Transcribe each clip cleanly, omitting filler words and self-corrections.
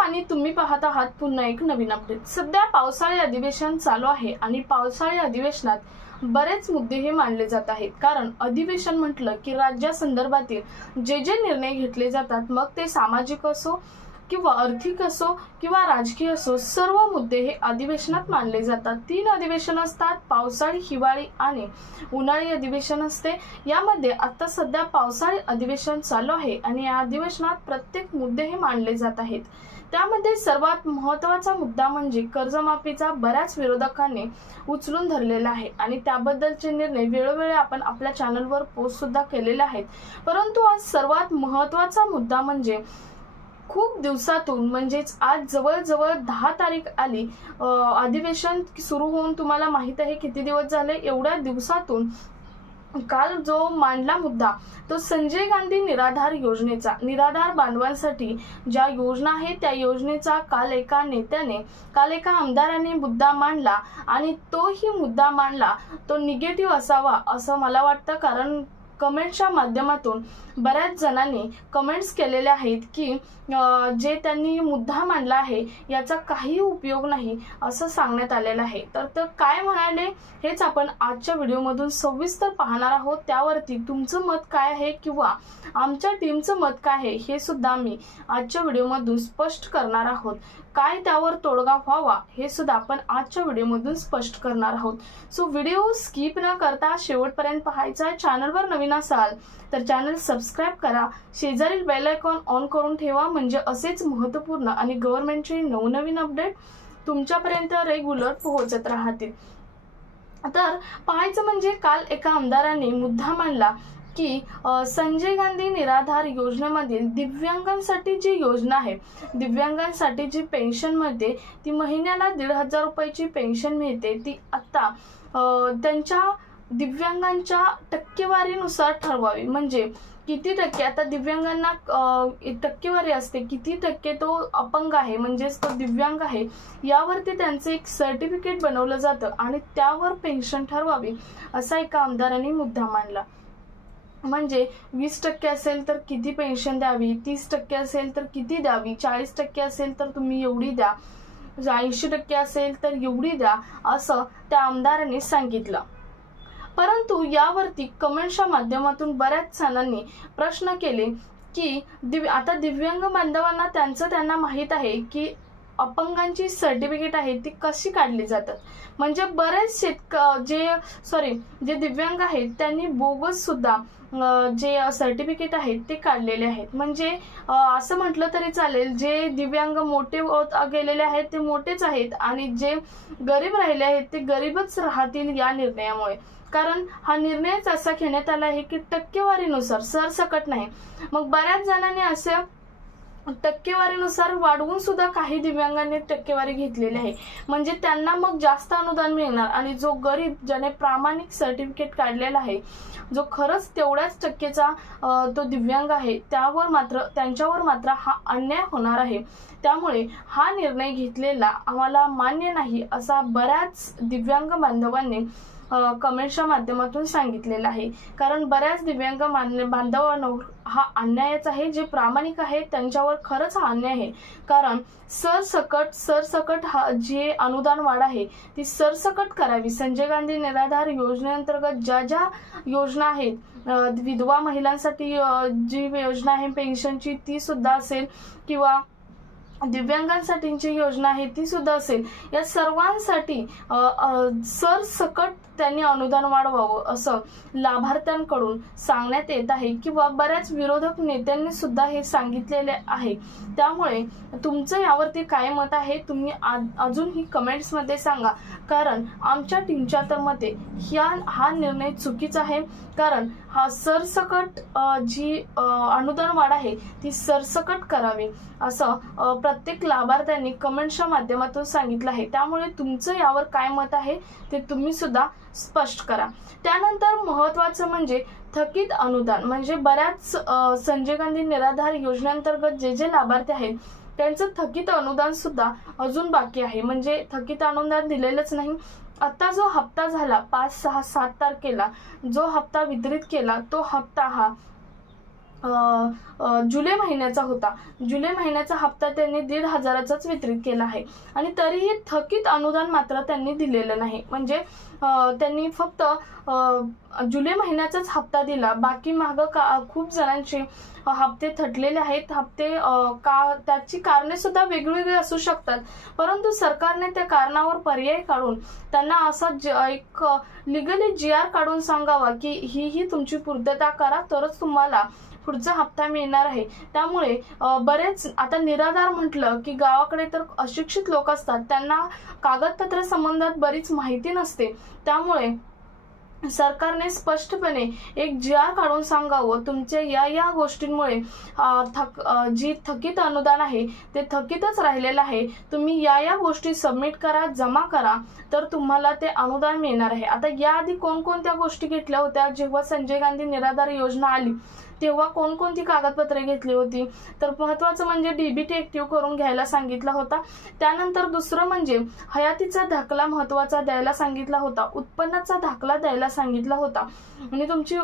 नमस्कार आणि तुम्ही पाहत आहात पुन्हा एक नवीन अपडेट। सध्या पावसाळी अधिवेशन चालू आहे आणि पावसाळी अधिवेशनात बरेच मुद्दे हे मांडले जात आहेत। कारण अधिवेशन म्हटलं की राज्यासंदर्भातील जे निर्णय घेतले जातात, मग ते सामाजिक असो किंवा आर्थिक असो किंवा राजकीय असो, सर्व मुद्दे हे अधिवेशनात मांडले जातात। 3 अधिवेशन असतात, पावसाळी, हिवाळी आणि उन्हाळी अधिवेशन असते। यामध्ये आता सध्या पावसाळी अधिवेशन चालू आहे आणि या अधिवेशनात प्रत्येक मुद्दे हे मांडले जात आहेत। त्यामध्ये सर्वात महत्त्वाचा मुद्दा म्हणजे कर्जमाफीचा बऱ्याच विरोधकांनी उचलून धरलेला आहे आणि त्याबद्दलचे निर्णय वेळोवेळी आपण आपल्या चॅनलवर पोस्ट सुद्धा केलेले आहेत। परंतु आज सर्वात महत्त्वाचा मुद्दा म्हणजे खूप दिवसातून म्हणजेच आज जवळजवळ 10 तारीख आली, अधिवेशन सुरू होऊन तुम्हाला माहित आहे किती दिवस झाले। एवढ्या दिवसातून काल जो मांडला मुद्दा तो संजय गांधी निराधार योजनेचा, निराधार बांधवांसाठी ज्या योजना आहे त्या योजनेचा काल एका आमदाराने मुद्दा मांडला आणि तोही मुद्दा मांडला तो निगेटिव्ह असावा असं मला वाटतं। कारण कमेंटच्या माध्यमातून बऱ्याच जणांनी कमेंट्स केलेले आहेत की जे त्यांनी मुद्दा मांडला आहे याचा काही उपयोग नाही असं सांगण्यात आलेलं आहे। तर काय म्हणाले हेच आपण आजच्या व्हिडिओमधून सविस्तर पाहणार आहोत। त्यावरती तुमचं मत काय आहे किंवा आमच्या टीमचं मत काय आहे हे सुद्धा मी आजच्या व्हिडिओमधून स्पष्ट करणार आहोत। काय त्यावर तोडगा व्हावा हे सुद्धा आपण आजच्या व्हिडिओमधून स्पष्ट करणार आहोत। सो व्हिडिओ स्किप न करता शेवटपर्यंत पाहायचा आहे। चॅनलवर नवीन असाल तर चॅनल सबस्क्राइब करा, शेजारील बेल आयकॉन ऑन करून ठेवा म्हणजे असेच महत्त्वपूर्ण आणि गव्हर्नमेंटचे नवनवीन अपडेट तुमच्यापर्यंत रेग्युलर पोहोचत राहतील। तर पाहायचं म्हणजे काल एका आमदाराने मुद्दा मांडला की संजय गांधी निराधार योजनेमधील दिव्यांगांसाठी जी योजना आहे, दिव्यांगांसाठी जी पेन्शन मिळते ती महिन्याला 1,500 रुपयाची पेन्शन मिळते, ती आता त्यांच्या दिव्यांगांच्या टक्केवारीनुसार ठरवावी। म्हणजे किती टक्के आता दिव्यांगांना टक्केवारी असते, किती टक्के तो अपंग आहे म्हणजेच तो दिव्यांग आहे यावरती त्यांचं एक सर्टिफिकेट बनवलं जातं आणि त्यावर पेन्शन ठरवावी असा एका आमदाराने मुद्दा मांडला। म्हणजे 20% असेल तर किती पेन्शन द्यावी, 30% असेल तर किती द्यावी, 40% असेल तर तुम्ही एवढी द्या, 80% असेल तर एवढी द्या असं त्या आमदाराने सांगितलं। परंतु यावरती कमेंटच्या माध्यमातून बऱ्याच जणांनी प्रश्न केले की आता दिव्यांग बांधवांना त्यांना माहित आहे की अपंगांची सर्टिफिकेट आहे ती कशी काढली जातात। म्हणजे बरेच जे दिव्यांग आहेत त्यांनी बोगस सुद्धा जे सर्टिफिकेट आहेत ते काढलेले आहेत। म्हणजे असं म्हटलं तरी चालेल, जे दिव्यांग मोठे होत गेलेले आहेत ते मोठेच आहेत आणि जे गरीब राहिले आहेत ते गरीबच राहतील या निर्णयामुळे। कारण हा निर्णयच असा घेण्यात आला आहे की टक्केवारीनुसार, सरसकट नाही। मग बऱ्याच जणांनी असं टक्केवारीनुसार वाढवून सुद्धा काही दिव्यांगांनी टक्केवारी घेतलेली आहे, म्हणजे त्यांना मग जास्त अनुदान मिळणार आणि जो गरीब ज्याने प्रामाणिक सर्टिफिकेट काढलेला आहे, जो खरंच तेवढ्याच टक्केचा तो दिव्यांग आहे, त्यांच्यावर मात्र हा अन्याय होणार आहे। त्यामुळे हा निर्णय घेतलेला आम्हाला मान्य नाही असा बऱ्याच दिव्यांग बांधवांनी कमेंटच्या माध्यमातून सांगितलेलं आहे। कारण बऱ्याच दिव्यांग बांधवांवर हा अन्यायच आहे, जे प्रामाणिक आहेत त्यांच्यावर खरंच हा अन्याय आहे। कारण सरसकट हा जे अनुदान वाढ आहे ती सरसकट करावी। संजय गांधी निराधार योजनेअंतर्गत ज्या योजना आहेत, विधवा महिलांसाठी जी योजना आहे पेन्शनची ती सुद्धा असेल किंवा दिव्यांगांसाठीची योजना आहे ती सुद्धा असेल, या सर्वांसाठी सरसकट त्यांनी अनुदान वाढवावं असं लाभार्थ्यांकडून सांगण्यात येत आहे किंवा बऱ्याच विरोधक नेत्यांनी सुद्धा हे सांगितलेले आहे। त्यामुळे तुमचं यावरती काय मत आहे तुम्ही अजूनही कमेंट्स मध्ये सांगा। कारण आमच्या टीमच्या तर मते हा निर्णय चुकीचा आहे। कारण हा सरसकट जी अनुदान वाढ आहे ती सरसकट करावी असं प्रत्येक लाभार्थ्यांनी कमेंटच्या माध्यमातून सांगितलं आहे। त्यामुळे तुमचं यावर काय मत आहे ते तुम्ही सुद्धा स्पष्ट करा। त्यानंतर महत्त्वाचं म्हणजे थकीत अनुदान। म्हणजे बऱ्याच संजय गांधी निराधार योजनेअंतर्गत जे लाभार्थी आहेत त्यांचं थकीत अनुदान सुद्धा अजून बाकी आहे, म्हणजे थकीत अनुदान दिलेलंच नाही। आता जो हप्ता झाला 5, 6, 7 तारखेला जो हप्ता वितरित केला तो हप्ता हा जुलै महिन्याचा होता. जुलै महिन्याचा हप्ता त्यांनी 1,500चाच वितरित केला आहे आणि तरीही थकीत अनुदान मात्र त्यांनी दिलेलं नाही. म्हणजे त्यांनी फक्त जुलै महिन्याचाच हप्ता दिला. बाकी मागं खूप जणांचे हप्ते थटलेले आहेत. हप्ते त्याची कारणे सुद्धा वेगवेगळी असू शकतात, परंतु सरकारने त्या कारणावर पर्याय काढून त्यांना असा एक लिगली GR काढून सांगावा की ही तुमची पूर्तता करा, तरच तुम्हाला पुढचा हप्ता मिळणार आहे. त्यामुळे बरेच आता निराधार म्हटलं की गावाकडे तर अशिक्षित लोक असतात, त्यांना कागदपत्र संबंधात बरीच माहिती नसते. त्यामुळे सरकारने स्पष्टपणे एक GR काढून सांगावं, तुमच्या या गोष्टींमुळे जी थकीत अनुदान आहे ते थकीतच राहिलेलं आहे, तुम्ही या गोष्टी सबमिट करा, जमा करा, तर तुम्हाला ते अनुदान मिळणार आहे. आता याआधी कोणकोणत्या गोष्टी घेतल्या होत्या? जेव्हा संजय गांधी निराधार योजना आली तेव्हा कोणकोणती कागदपत्रे घेतली होती? तर महत्त्वाचं म्हणजे DBT ऍक्टिव्ह करून घ्यायला सांगितला होता. त्यानंतर दुसरं म्हणजे हयातीचा दाखला महत्त्वाचा द्यायला सांगितला होता, उत्पन्नाचा दाखला द्यायला सांगितला होता आणि तुमची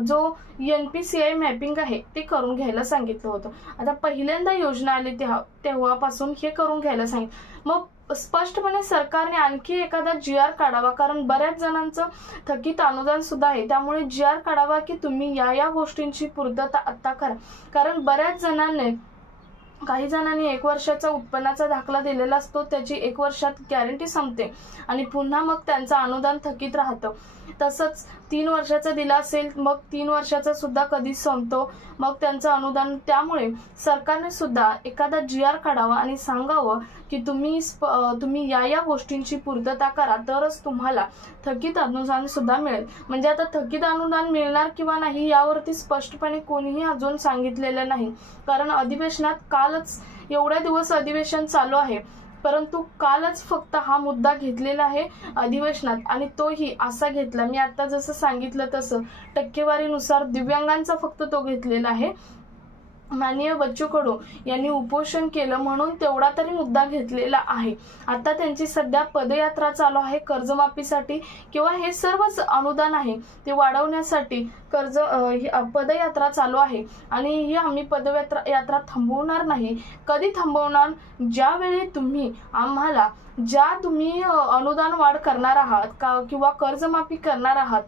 जो NPCI मॅपिंग आहे ते करून घ्यायला सांगितलं होतं. आता पहिल्यांदा योजना आली तेव्हापासून हे करून घ्यायला सांगितलं. मग स्पष्टपणे सरकारने आणखी एखादा GR काढावा, कारण बऱ्याच जणांचं थकीत अनुदान सुद्धा आहे. त्यामुळे GR काढावा की तुम्ही या गोष्टींची पूर्तता आता करा. कारण बऱ्याच जणांनी काही जणांनी 1 वर्षाचा उत्पन्नाचा दाखला दिलेला असतो, त्याची 1 वर्षात गॅरंटी संपते आणि पुन्हा मग त्यांचं अनुदान थकीत राहतं. तसंच 3 वर्षाचा दिला असेल, मग 3 वर्षाचा सुद्धा कधी संपतो, मग त्यांचं अनुदान. त्यामुळे सरकारने सुद्धा एखादा GR काढावा आणि सांगावं की तुम्ही या गोष्टींची पूर्तता करा, तरच तुम्हाला थकीत अनुदान सुद्धा मिळेल. म्हणजे आता थकीत अनुदान मिळणार किंवा नाही यावरती स्पष्टपणे कोणीही अजून सांगितलेलं नाही. कारण अधिवेशनात कालच एवढे दिवस अधिवेशन चालू आहे, परंतु कालच फक्त हा मुद्दा घेतलेला आहे अधिवेशनात आणि तोही असा घेतला, मी आता जसं सांगितलं तसं टक्केवारीनुसार दिव्यांगांचा फक्त तो घेतलेला आहे. माननीय बच्चू कडू यांनी उपोषण केलं म्हणून तेवढा तरी मुद्दा घेतलेला आहे. आता त्यांची सध्या पदयात्रा चालू आहे कर्जमाफीसाठी किंवा हे सर्वच अनुदान आहे ते वाढवण्यासाठी पदयात्रा चालू आहे आणि ही आम्ही पदयात्रा थांबवणार नाही. कधी थांबवणार? ज्यावेळी तुम्ही आम्हाला तुम्ही अनुदान वाढ करणार आहात किंवा कर्जमाफी करणार आहात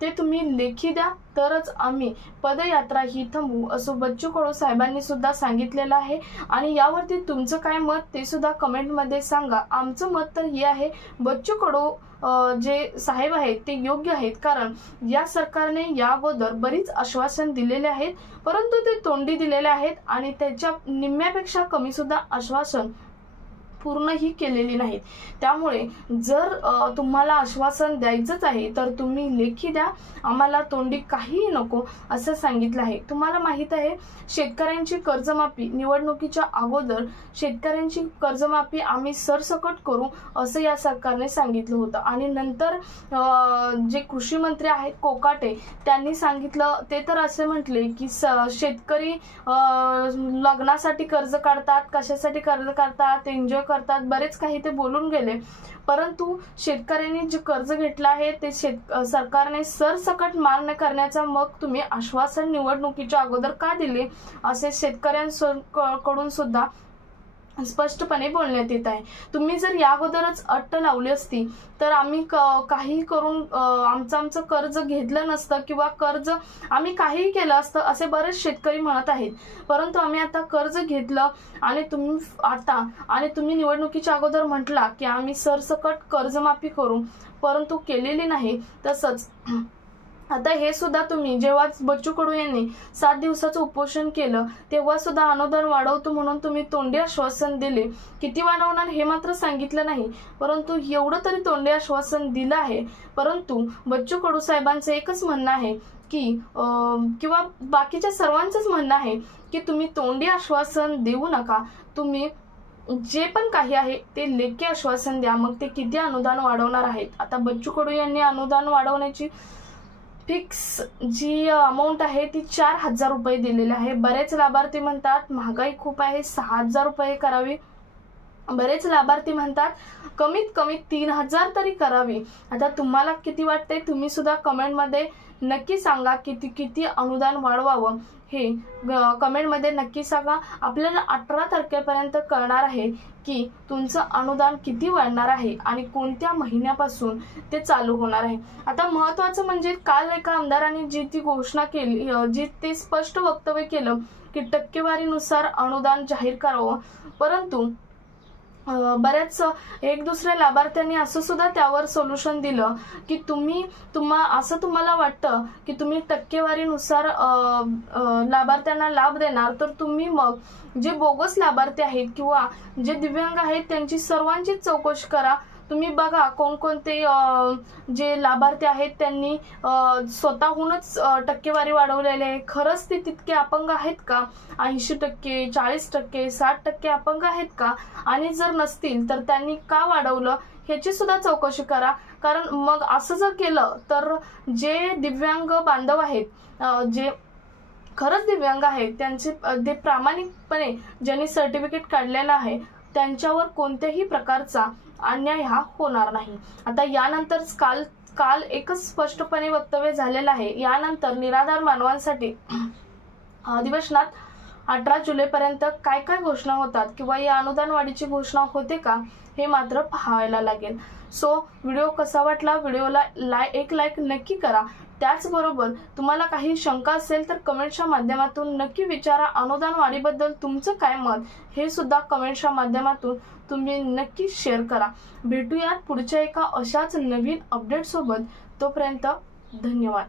ते तुम्ही लेखी द्या, तरच आम्ही पदयात्रा ही थांबवू, असं बच्चू कडू साहेबांनी सुद्धा सांगितलेलं आहे. आणि यावरती तुमचं काय मत ते सुद्धा कमेंटमध्ये सांगा. आमचं मत तर हे आहे, बच्चू कडू जे साहेब आहेत ते योग्य आहेत, कारण या सरकारने या अगोदर बरीच आश्वासन दिलेले आहेत, परंतु ते तोंडी दिलेले आहेत आणि त्याच्या निम्म्यापेक्षा कमी सुद्धा आश्वासन पूर्णही केलेली नाहीत. त्यामुळे जर तुम्हाला आश्वासन द्यायचंच आहे तर तुम्ही लेखी द्या, आम्हाला तोंडी काहीही नको असं सांगितलं आहे. तुम्हाला माहित आहे शेतकऱ्यांची कर्जमाफी निवडणुकीच्या अगोदर शेतकऱ्यांची कर्जमाफी आम्ही सरसकट करू असं या सरकारने सांगितलं होतं आणि नंतर जे कृषी मंत्री आहेत कोकाटे त्यांनी सांगितलं, ते तर असे म्हटले की शेतकरी लग्नासाठी कर्ज काढतात, कशासाठी कर्ज काढतात, एन्जॉय करतात, बरेच काही ते बोलून गेले. परंतु शेतकऱ्यांनी जे कर्ज घेतलं आहे ते सरकारने सरसकट मान्य करण्याचा मग तुम्ही आश्वासन निवडणुकीच्या अगोदर का दिले असे शेतकऱ्यांकडून सुद्धा स्पष्टपणे बोलण्यात येत आहे. तुम्ही जर या अगोदरच अट लावली असती तर आम्ही काही करून आमचं कर्ज घेतलं नसतं किंवा कर्ज आम्ही काहीही केलं असतं असे बरेच शेतकरी म्हणत आहेत. परंतु आम्ही आता कर्ज घेतलं आणि तुम्ही निवडणुकीच्या अगोदर म्हटला की आम्ही सरसकट कर्जमाफी करू, परंतु केलेली नाही. तसंच आता हे सुद्धा तुम्ही जेव्हा बच्चू कडू यांनी 7 दिवसाचं उपोषण केलं तेव्हा सुद्धा अनुदान वाढवतो म्हणून तुम्ही तोंडी आश्वासन दिले. किती वाढवणार हे मात्र सांगितलं नाही, परंतु एवढं तरी तोंडी आश्वासन दिलं आहे. परंतु बच्चू कडू साहेबांचं एकच म्हणणं आहे की किंवा बाकीच्या सर्वांचंच म्हणणं आहे की तुम्ही तोंडी आश्वासन देऊ नका, तुम्ही जे पण काही आहे ते लेखी आश्वासन द्या. मग ते किती अनुदान वाढवणार आहेत? आता बच्चू कडू यांनी अनुदान वाढवण्याची फिक्स जी अमाऊंट आहे ती 4,000 रुपये दिलेली आहे. बरेच लाभार्थी म्हणतात महागाई खूप आहे, 6,000 रुपये करावी. बरेच लाभार्थी म्हणतात कमीत कमी 3,000 तरी करावी. आता तुम्हाला किती वाटते तुम्ही सुद्धा कमेंटमध्ये नक्की सांगा की किती अनुदान वाढवावं हे कमेंटमध्ये नक्की सांगा। आपल्याला 18 तारखेपर्यंत कळणार आहे की तुमचं अनुदान किती वाढणार आहे आणि कोणत्या महिन्यापासून ते चालू होणार आहे। आता महत्त्वाचं म्हणजे काल एका आमदारांनी जी ती घोषणा केली, जी ते स्पष्ट वक्तव्य केलं की टक्केवारीनुसार अनुदान जाहीर करावं, परंतु बऱ्याच एक दुसऱ्या लाभार्थ्यांनी असं सुद्धा त्यावर सोल्युशन दिलं की तुम्हाला वाटतं की तुम्ही टक्केवारीनुसार लाभार्थ्यांना लाभ देणार, तर तुम्ही मग जे बोगस लाभार्थी आहेत किंवा जे दिव्यांग आहेत त्यांची सर्वांची चौकशी करा। तुम्ही बघा कोणकोणते जे लाभार्थी आहेत त्यांनी स्वतःहूनच टक्केवारी वाढवलेली आहे, खरंच ते तितके अपंग आहेत का, 80%, 40%, 60% अपंग आहेत का, आणि जर नसतील तर त्यांनी का वाढवलं ह्याची सुद्धा चौकशी करा। कारण मग असं जर केलं तर जे दिव्यांग बांधव आहेत, जे खरंच दिव्यांग आहेत, त्यांचे ते प्रामाणिकपणे ज्यांनी सर्टिफिकेट काढलेलं आहे त्यांच्यावर कोणत्याही प्रकारचा अन्याय हा होणार नाही। आता यानंतर काल एकच स्पष्टपणे वक्तव्य झालेलं आहे, यानंतर निराधार मानवांसाठी अधिवेशनात 18 जुलैपर्यंत काय काय घोषणा होतात किंवा या अनुदान वाढीची घोषणा होते का हे मात्र पाहायला लागेल। सो व्हिडिओ कसा वाटला, व्हिडिओला एक लाईक नक्की करा। त्याचबरोबर तुम्हाला काही शंका असेल तर कमेंटच्या माध्यमातून नक्की विचारा। अनुदान वाढीबद्दल तुमचं काय मत हे सुद्धा कमेंटच्या माध्यमातून तुम्ही नक्की शेअर करा। भेटूयात पुढच्या एका अशाच नवीन अपडेट सोबत, तोपर्यंत धन्यवाद।